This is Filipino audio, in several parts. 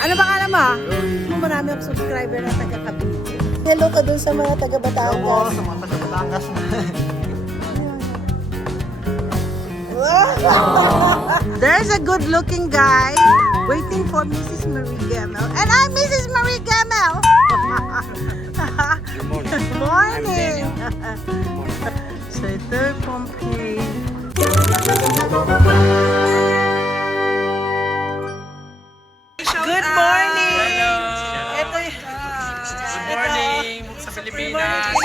Ano pangalan mo? Marami akong subscriber na taga Cavite. Hello ka dun sa mga taga Batangas. Hello po sa mga taga Batangas. There's a good-looking guy waiting for Mrs. Marie Gamel. And I'm Mrs. Marie Gamel. Good morning. Good morning. So ito yung Pompeii. Good morning. Hello. Ito Good morning sa Pilipinas.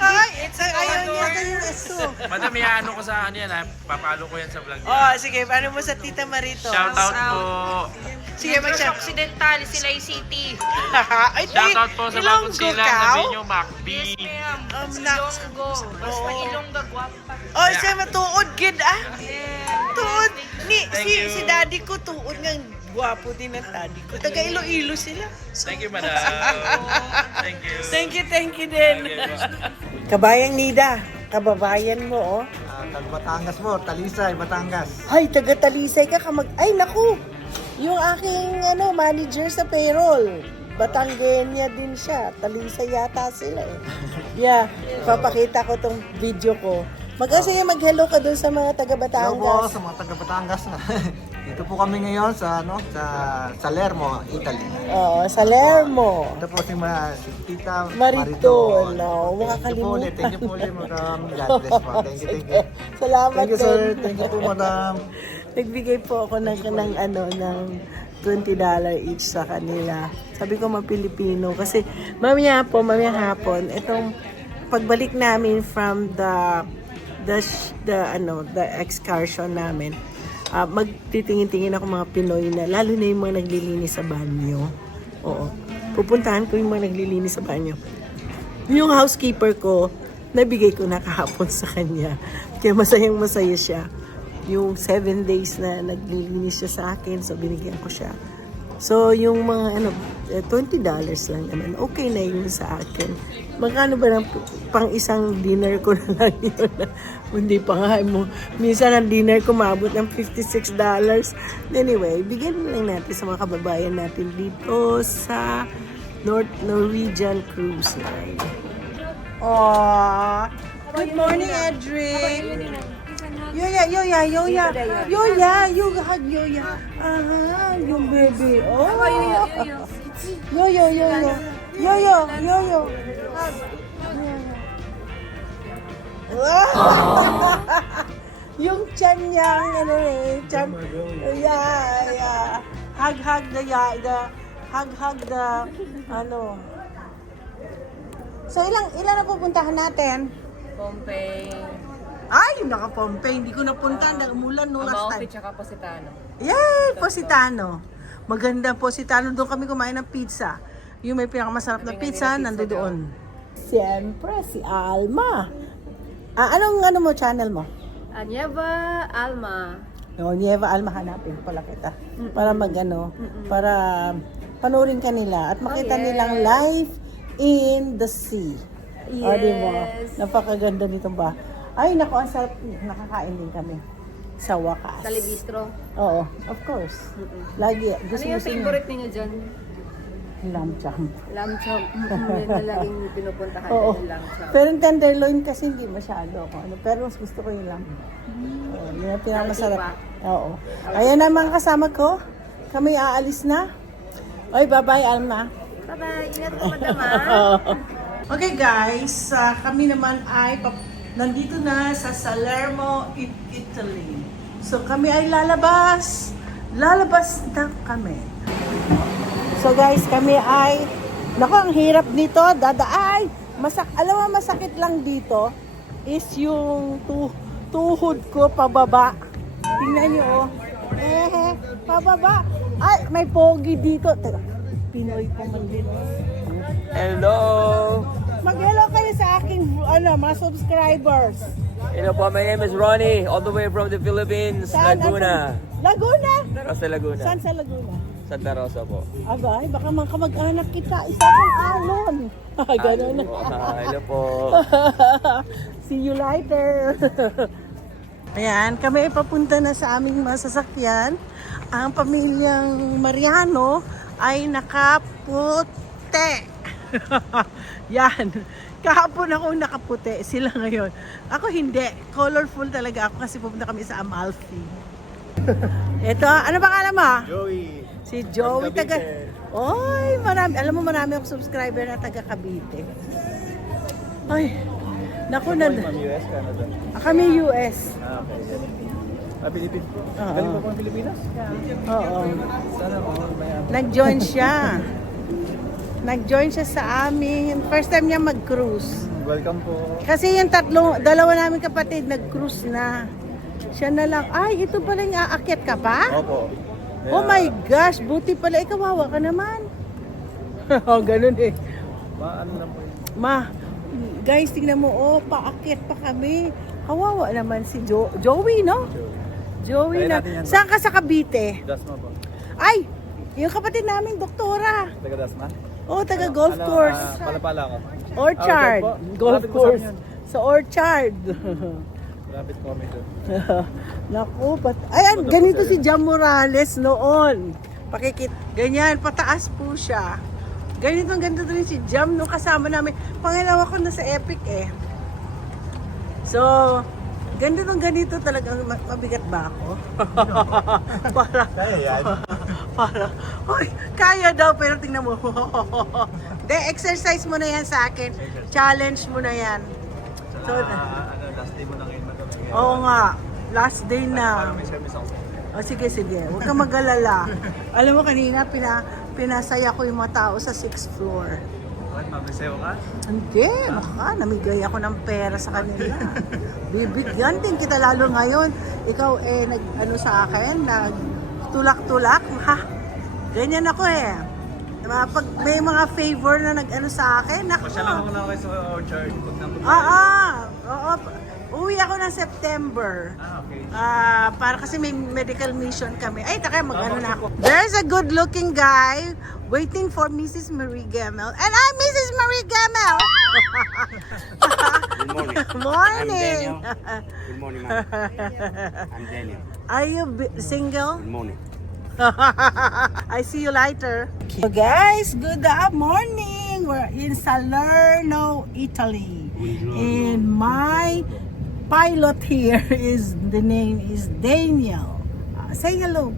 Ay, ayaw niya ito yung S2. Madam, ano ko sa ano yan ha? Papalo ko yan sa vlog niya. Oh, sige, paano mo sa Tita Marito? Shout out po. Sige, mag-shout. Occidental, Silay City. Ay, Shout out po sa mga Ilonggo kunsila. ka? Sabihin nyo, Macbi. Ma'am, na- Ilonggo. Basta Ilongga, guwapa. Oh, siya matuod, kid, ah. Yeah. Tuod. Thank you. Si daddy ko tuod nga gwapo din ang daddy ko. Taga Iloilo sila. Thank you, madam. Thank you. Thank you din. Kabayang Nida, kababayan mo, oh. Taga Batangas mo, Talisay, Batangas. Ay, taga Talisay ka Ay, naku! Yung aking manager sa payroll. Batanggenya din siya. Talisay yata sila eh. Yeah, papakita ko tong video ko. Sige, mag-hello ka dun sa mga taga Hello po Batangas. sa mga taga Batangas. Dito po kami ngayon sa sa Salermo, Italy. Oo, Salermo. Ito po si Tita Maritol. No, Thank you po ulit. Thank you po ulit, madam. God bless po. Thank you, thank you. Salamat Thank you, sir. din. Thank you po, madam. Nagbigay po ako ng $20 each sa kanila. Sabi ko mga Pilipino kasi mamaya hapon itong pagbalik namin from the excursion namin. Magtitingin-tingin ako mga Pinoy na lalo na yung mga naglilinis sa banyo. Oo. Pupuntahan ko yung mga naglilinis sa banyo. Yung housekeeper ko, nabigay ko na kahapon sa kanya. Kaya masayang masaya siya. Yung 7 days na naglilinis siya sa akin, so binigyan ko siya. So yung mga $20 lang naman, okay na yun sa akin. Magkano ba ng pang isang dinner ko na lang yun? Hindi pa nga mo. Minsan ang dinner ko maabot ng $56. Anyway, bigyan lang natin sa mga kababayan natin dito sa Norwegian Cruise Line. Aww! Good morning, Edric! Yoya, you hug Yoya. Aha, yung baby. Oh. Yo. Yung chan niya, chan. Yeah. Hug the, So, ilan na pupuntahan natin? Pompeii. Ay, yung naka-Pompeii. Hindi ko napunta. Umulan no last time. Amalfi tsaka Positano. Yay! Positano. Maganda Positano. Doon kami kumain ng pizza. Yung may pinakamasarap na pizza, nandoon. Siyempre, si Alma. Anong mo, channel mo? Nieva Alma. No, Nieva Alma, hanapin pala kita. Para para panoorin ka nila at makita nilang life in the sea. Yes. O, diba? Napakaganda nito ba? Ay, naku, ang sarap. Nakakain din kami. Sa wakas. Sa Libistro. Oo, of course. Lagi. Ano Gusto yung mo favorite ninyo dyan? lamb chop. Lamb chop. Yun na laging pinupuntahan Oo. yung lamb chop. Pero yung tenderloin kasi hindi masyado ako. Pero mas gusto ko yung lamb. Oo, yun ang pinakamasarap. Oo. Ayan naman kasama ko. Kami aalis na. Oy, bye-bye, Alma. Bye-bye. Ingat po, madam, ha? Okay guys, kami naman ay nandito na sa Salermo, Italy. So kami ay lalabas na kami. So guys, kami ay, naku, ang hirap nito, alam mo masakit lang dito is yung tuhod ko pababa. Tingnan niyo, pababa. Ay, may pogi dito. Teka, Pinoy pa man din. Hello! Mag-hello kayo sa aking mga subscribers. Hello po, my name is Ronnie, all the way from the Philippines, Laguna. Laguna? Rosa Laguna. Saan sa Laguna? Santa Rosa po. Abay, baka man kamag-anak kita. Isa kang alon. Ganun. Hello po. See you later. Ayan, kami ay papunta na sa aming masasakyan. Ang pamilyang Mariano ay nakaputi. Yan. Kahapon ako nakaputi. Sila ngayon. Ako hindi. Colorful talaga ako kasi pupunta kami sa Amalfi. Ito, ano pangalan mo? Joey. Si Joey taga... Oy, marami. Alam mo, marami akong subscriber na taga Cavite. Ay, naku na. US, Canada. Kami US. Okay. Philippines po. Oo. Galing po ang Pilipinas? Oo. Sana all mayan. Nag-join siya. Nag-join siya sa amin. First time niya mag-cruise. Welcome po. Kasi yung dalawa namin kapatid nag-cruise na. Siya na lang, ay, ito pala yung aakyat ka pa? Opo. Oh my gosh, buti pala. Kawawa ka naman. Oh, ganun eh. Ano lang po yun? Ma, guys, tingnan mo, oh, paakyat pa kami. Kawawa naman si Joey, no? Joey Kaya na. natin yan, Saan ka sa Cavite? Dasma po. Ay, yung kapatid namin, doktora. Taga Dasma? Oh, taga golf course. Palapala ko. Orchard. Ah, okay po. Golf Malapit po sa course. amin Sa Orchard. Malapit po kami doon. Naku, ayan, ganito si Jam Morales noon. Ganyan, pataas po siya. Ganito rin si Jam nung kasama namin. Pangalawa ko na sa Epic eh. So, ganito talagang mabigat ba ako? Kaya yan. Hoy, kaya daw, pero tingnan mo. De, exercise mo na yan sa akin. Challenge mo na yan. So, Last day mo na ngayon madami. oo nga, last day na. May service ako. O sige, huwag kang mag-alala. Alam mo kanina, pinasaya ko yung mga tao sa 6th floor. Bakit, mamisayo ka? Hindi, namigay ako ng pera sa kanila. Bibigyan din kita lalo ngayon. Ikaw nag-ano sa akin, nag-tulak-tulak. Ha? Ganyan ako eh. Pag may mga favor na nag-ano sa akin, ako. Pasya lang ako na kayo sa Orchard. Pag napunta. Oo. Uwi ako ng September. Okay. Para kasi may medical mission kami. Ay, taka, mag-ano na ako. There's a good-looking guy waiting for Mrs. Marie Gemel. And I'm Mrs. Marie Gemel! Good morning. Morning! I'm Daniel. Good morning, ma'am. I'm Daniel. Are you single? Good morning. I see you later. So guys, good morning. We're in Salerno, Italy. And my pilot here the name is Daniel. Say hello.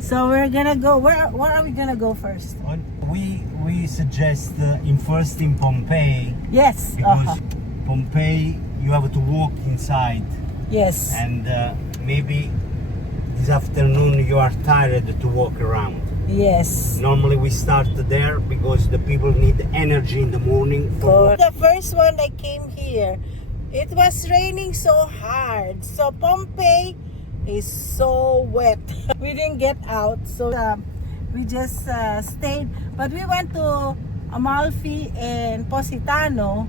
So we're gonna go. Where are we gonna go first? We suggest in Pompeii Yes. because Pompeii you have to walk inside Yes. and maybe this afternoon you are tired to walk around. Yes. Normally we start there because the people need energy in the morning for The first one I came here, it was raining so hard. So Pompeii is so wet. We didn't get out, so we just stayed. But we went to Amalfi and Positano,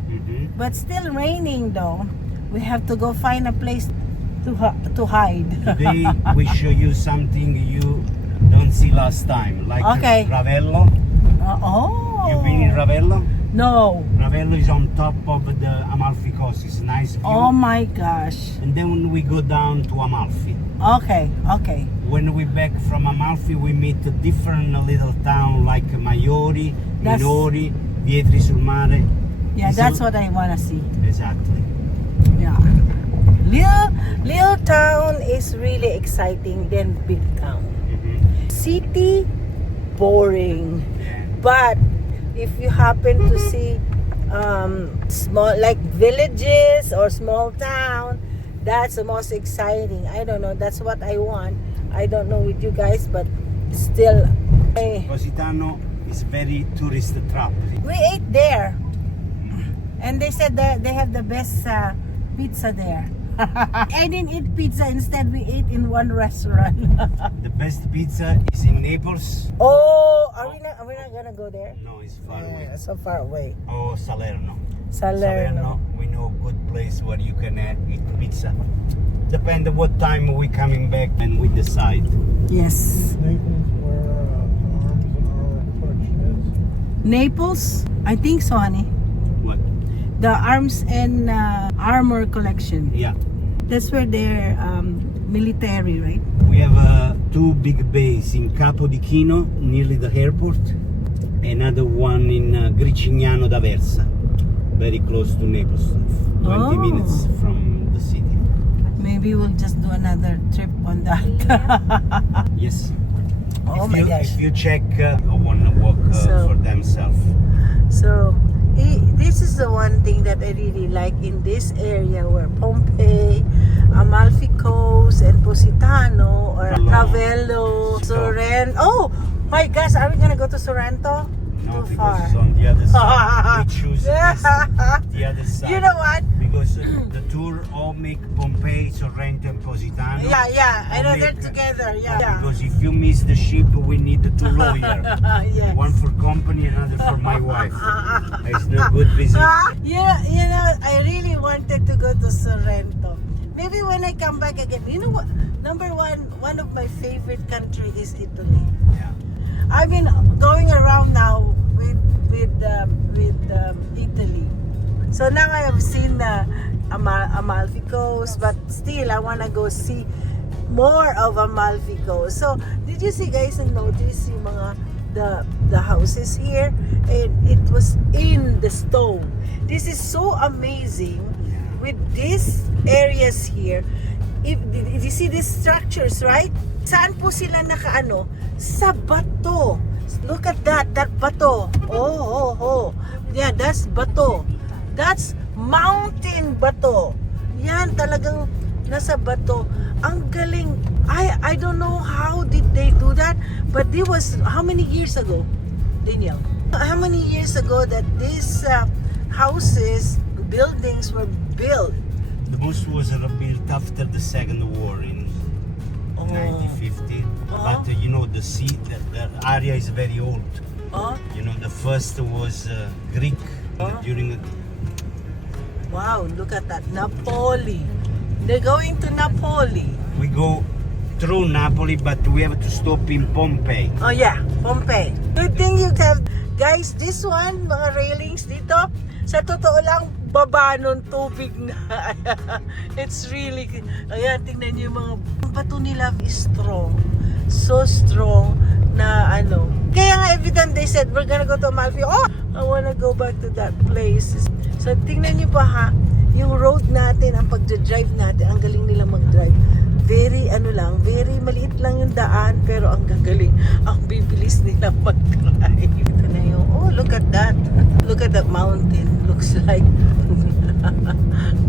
but still raining though. We have to go find a place to hide. Today we show you something you don't see last time, like Okay. Ravello. Oh. You've been in Ravello? No. Ravello is on top of the Amalfi Coast. It's a nice view. Oh my gosh. And then we go down to Amalfi. Okay. When we back from Amalfi, we meet a different little town like Maiori, That's- Minori, Vietri sul Mare. Yeah, It's that's a- what I wanna see. Exactly. Yeah. Little town is really exciting than big town. City, boring. But if you happen to see small like villages or small town, that's the most exciting. I don't know. That's what I want. I don't know with you guys, but still. Positano is very tourist trap. We ate there, and they said that they have the best pizza there. I didn't eat pizza. Instead, we ate in one restaurant. The best pizza is in Naples. Oh, are we not gonna go there? No, it's far away. Yeah, so far away. Oh, Salerno. Salerno. We know a good place where you can eat pizza. Depend on what time we coming back and we decide. Yes. Naples? I think so, honey. What? The arms and armor collection. Yeah. That's where they're military, right? We have two big bays in Capo di Chino, nearly the airport. Another one in Gricignano d'Aversa, very close to Naples, 20 minutes from the city. Maybe we'll just do another trip on that. Yes. Oh my gosh. If you check, I want to walk So- for themselves. So, this is the one thing that I really like in this area where Pompey, Amalfi Coast, and Positano, or Ravello, Sorrento. Oh my gosh, are we gonna go to Sorrento? No, Too because far. it's on the other side. We choose the other side. You know what? Because the tour all make Pompeii, Sorrento, and Positano. Yeah, I know All they're make- together. Yeah. Because if you miss the ship, we need two lawyers. Yes. One for company, another for my wife. It's no good business. Yeah, you know, I really wanted to go to Sorrento. Maybe when I come back again. You know what? Number one of my favorite country is Italy. Yeah. I've been going around now with Italy. So now I have seen the Amalfi Coast, but still I want to go see more of Amalfi Coast. So did you see, guys, and notice yung mga the houses here? It was in the stone. This is so amazing with these areas here. If you see these structures, right? Saan po sila nakaano? Sa bato. Look at that bato. Oh. Yeah, that's bato. That's mountain bato. Yan, talagang nasa bato. Ang galing. I don't know how did they do that, but it was how many years ago, Daniel? How many years ago that these houses, buildings were built? The most was rebuilt after the Second War in 1950. But you know, the area is very old. Oh, You know, the first was Greek during. wow, look at that. Napoli. They're going to Napoli. We go through Napoli, but we have to stop in Pompeii. Oh yeah, Pompey. Good thing you have, guys, this one, mga railings dito, sa totoo lang, baba nun tubig na. It's really, ayan, tingnan nyo yung mga bato nila is strong. So strong na ano. Kaya nga every time they said, we're gonna go to Amalfi, oh, I wanna go back to that place. So tingnan nyo pa ha, yung road natin, ang pagdadrive natin, ang galing nila mag-drive. Very very maliit lang yung daan, pero ang gagaling, ang bibilis nila mag-drive. Ito na yung, oh, look at that. Look at that mountain. Looks like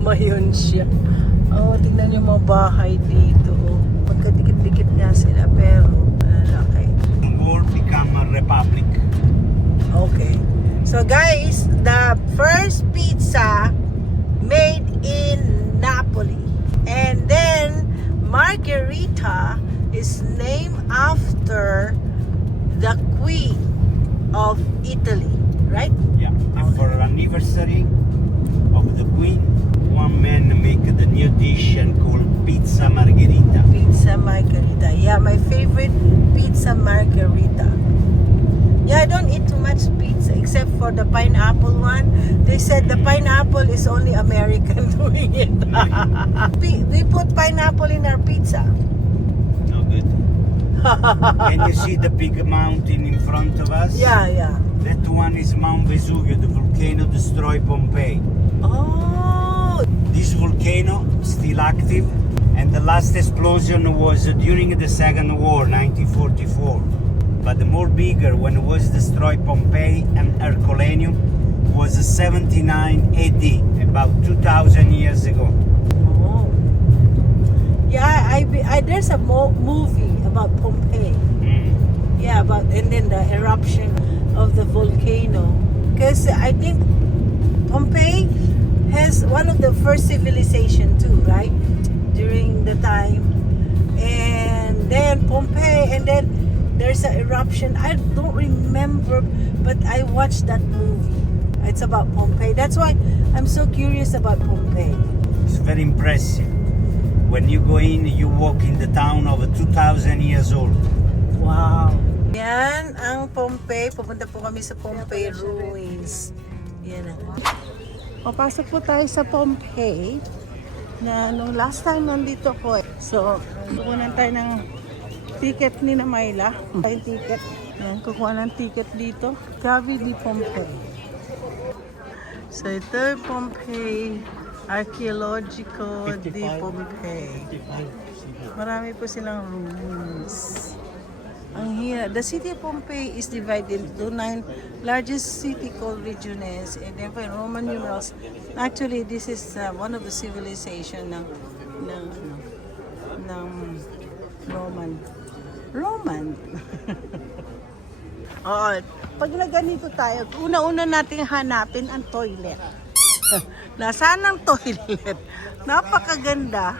mayon siya. Oh, tingnan yung mga bahay dito. Oh. Magkadikit-dikit nga sila, pero laki. War become a republic. Okay. So guys, the first pizza made in Napoli. And then Margherita is named after the Queen of Italy, right? Yeah. And for anniversary of the Queen, one man make the new dish and called pizza margherita. Pizza Margherita. Yeah, my favorite pizza Margherita. Yeah, I don't eat too much pizza except for the pineapple one. They said the pineapple is only American doing it. We put pineapple in our pizza. No good. Can you see the big mountain in front of us? Yeah. That one is Mount Vesuvio, the volcano destroyed Pompeii. Oh, This volcano still active, and the last explosion was during the Second War, 1944. But the more bigger, when it was destroyed Pompeii and Herculaneum, was 79 AD, about 2,000 years ago. oh. Yeah, there's a movie about Pompeii. Yeah, and then the eruption of the volcano. Because I think Pompeii has one of the first civilization too, right? During the time. And then Pompeii, and then there's an eruption. I don't remember, but I watched that movie. It's about Pompeii. That's why I'm so curious about Pompeii. It's very impressive. When you go in, you walk in the town of 2,000 years old. Wow. Yan ang Pompeii. Pupunta po kami sa Pompeii ruins. Yan ang. Papasok po tayo sa Pompeii. na nung last time nandito ko. So, kukunan tayo ng ticket ni na Myla. Ay, ticket. Yan, kukuha ng ticket dito. Cave de Pompeii. So, ito yung Pompeii. Archaeological de Pompeii. Marami po silang rooms. Ang hira. The city of Pompeii is divided into 9 largest city called regiones and therefore in Roman numerals. Actually, this is one of the civilization ng Roman. Oo. Pag na ganito tayo, una-una nating hanapin ang toilet. Nasaan ang toilet? Napakaganda.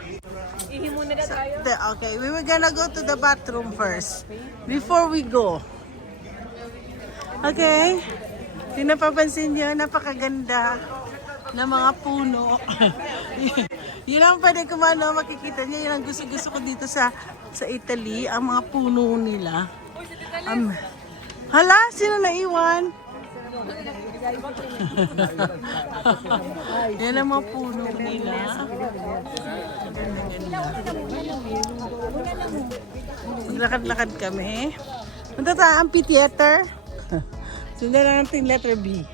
Ihimuna na tayo. Okay, we were gonna go to the bathroom first before we go. Okay? Yung napapansin nyo, napakaganda na mga puno. Yun ang pwede ko makikita nyo. Yun ang gusto ko dito sa Italy, ang mga puno nila. Hala, sino naiwan? Yan ang mga puno nila. Maglakad-lakad kami. Punta tayo ang amphitheater. Sundan na natin letter B.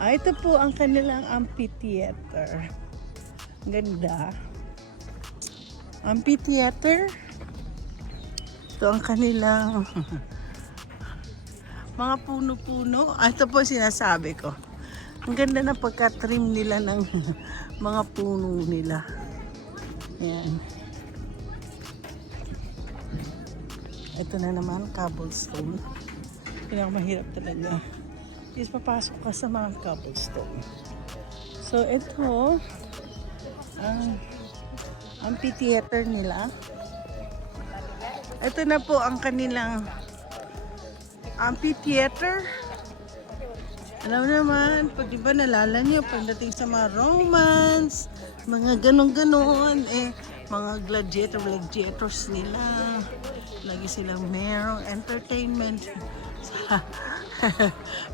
Ito po ang kanilang amphitheater. Ganda. Amphitheater. Ito ang kanilang mga puno-puno. Ito po sinasabi ko. Ang ganda ng pagka-trim nila ng mga puno nila. Yan. Ito na naman, cobblestone. Pinakamahirap talaga is papasok ka sa mga cobblestone. So, ito ang amphitheater nila. Ito na po ang kanilang amphitheater. Alam naman, pag iba nalala nyo, pagdating sa mga Romans, mga ganon-ganon, mga gladiators nila. Lagi silang merong entertainment.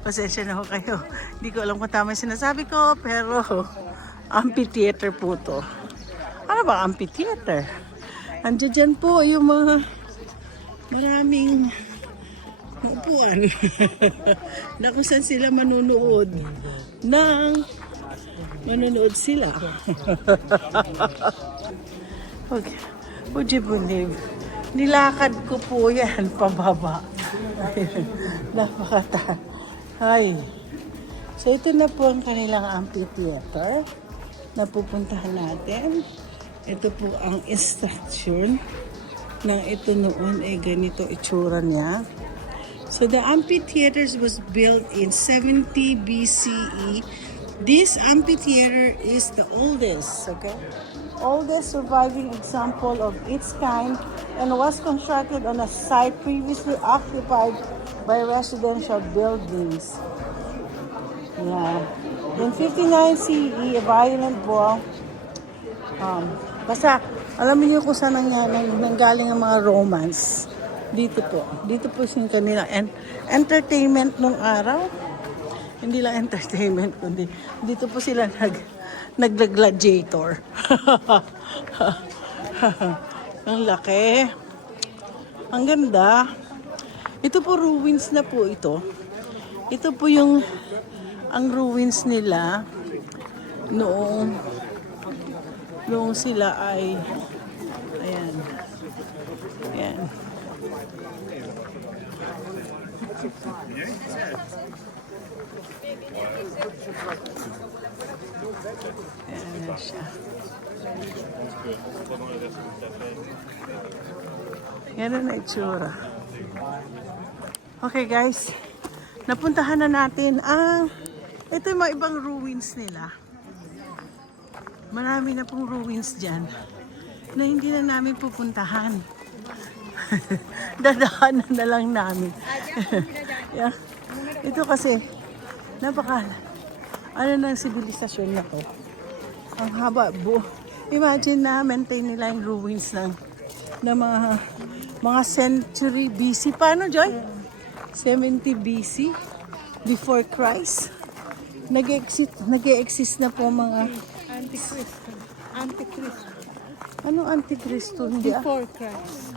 Pasensya na ho kayo. Hindi ko alam kung tama yung sinasabi ko, pero amphitheater po to. Ano ba amphitheater? Andiyan dyan po yung mga maraming upuan na kung saan sila manunood sila. Okay. Would you believe? Nilakad ko po yan pababa. Napakata. Ay. So ito na po ang kanilang amphitheater na pupuntahan natin. Ito po ang instruction na ito noon ganito itsura niya. So the amphitheater was built in 70 BCE. This amphitheater is the oldest, okay? Oldest surviving example of its kind and was constructed on a site previously occupied by residential buildings. Yeah. In 59 CE, a violent war. Basta, alam niyo kung saan nanggaling ang mga Romans. Dito po yung kanila. And entertainment nung araw. Hindi lang entertainment, kundi dito po sila nag-gladiator. Ang laki. Ang ganda. Ito po ruins na po ito. Ito po yung ang ruins nila noong sila ay ayan. Ayan siya. Yan ang itsura. Okay guys, napuntahan na natin ito yung mga ibang ruins nila. Marami na pong ruins dyan na hindi na namin pupuntahan. Dadaanan na lang namin. Yeah. Ito kasi ng sibilisasyon na to. Ang haba. Imagine na maintain nila yung ruins ng mga century BC. Paano, Joy? 70 BC? Before Christ? nag-exist na po mga Antichrist. Anong Antichrist? Hindi ah. Before Christ.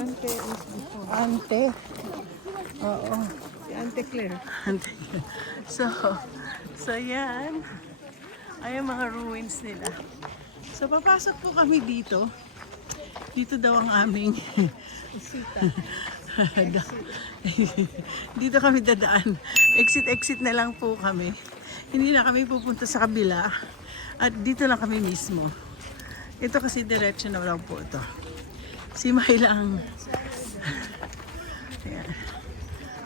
Ante is before. Ante. Oo. Si Ante Claire. Ante. So yan. Ay mga ruins nila. So papasok po kami dito. Dito daw ang aming dito kami dadaan. Exit na lang po kami. Hindi na kami pupunta sa kabila. At dito lang kami mismo. Ito kasi diretso na lang po ito. Si Mahila ang... Ayan.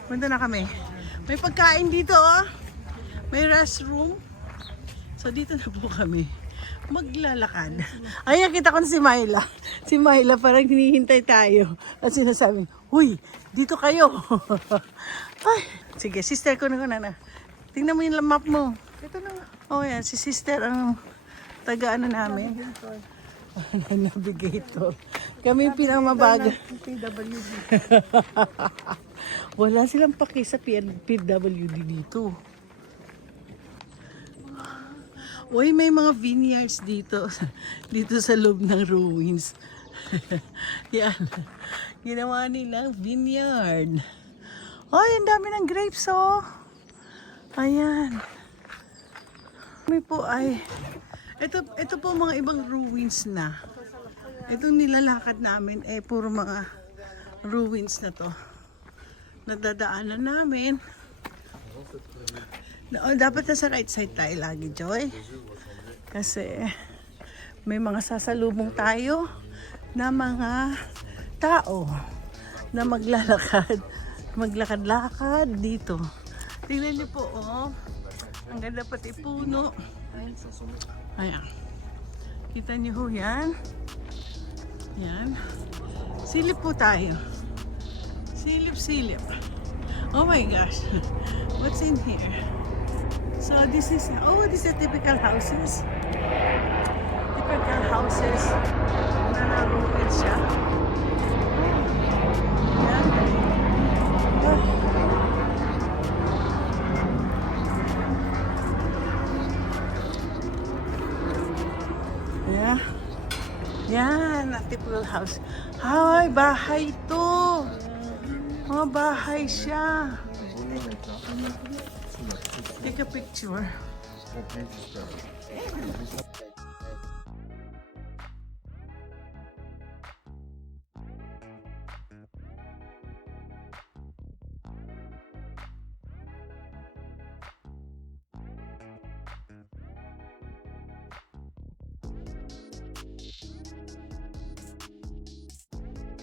Punta na kami. May pagkain dito oh. May restroom. So dito na po kami. Maglalakad. Ay, nakita ko na si Myla. Si Myla parang hinihintay tayo. At sinasabi, huy, dito kayo. Ay, sige, sister ko na. Tingnan mo yung map mo. Ito na nga. Oh, yan, si sister ang taga-ano namin. Navigator. Kami yung pinamabagal. PWD. Wala silang paki sa PWD dito. Uy, may mga vineyards dito. Dito sa loob ng ruins. Yan. Ginawa nilang vineyard. Ay, ang dami ng grapes, oh. Ayan. May po ay... Ito po mga ibang ruins na. Itong nilalakad namin, puro mga ruins na to. Nadadaanan namin. Dapat nasa right side tayo lagi, Joy. Kasi may mga sasalubong tayo na mga tao na maglakad-lakad dito. Tingnan niyo po, oh. Ang ganda pati puno. Ayan. Kita niyo ho yan. Yan. Silip po tayo. Silip. Oh my gosh. What's in here? So this is typical houses. Typical houses na naruin siya. Oh. Yan. Oh. Yeah. Yan, typical house. Ay, bahay to. Mga bahay siya. Take a picture.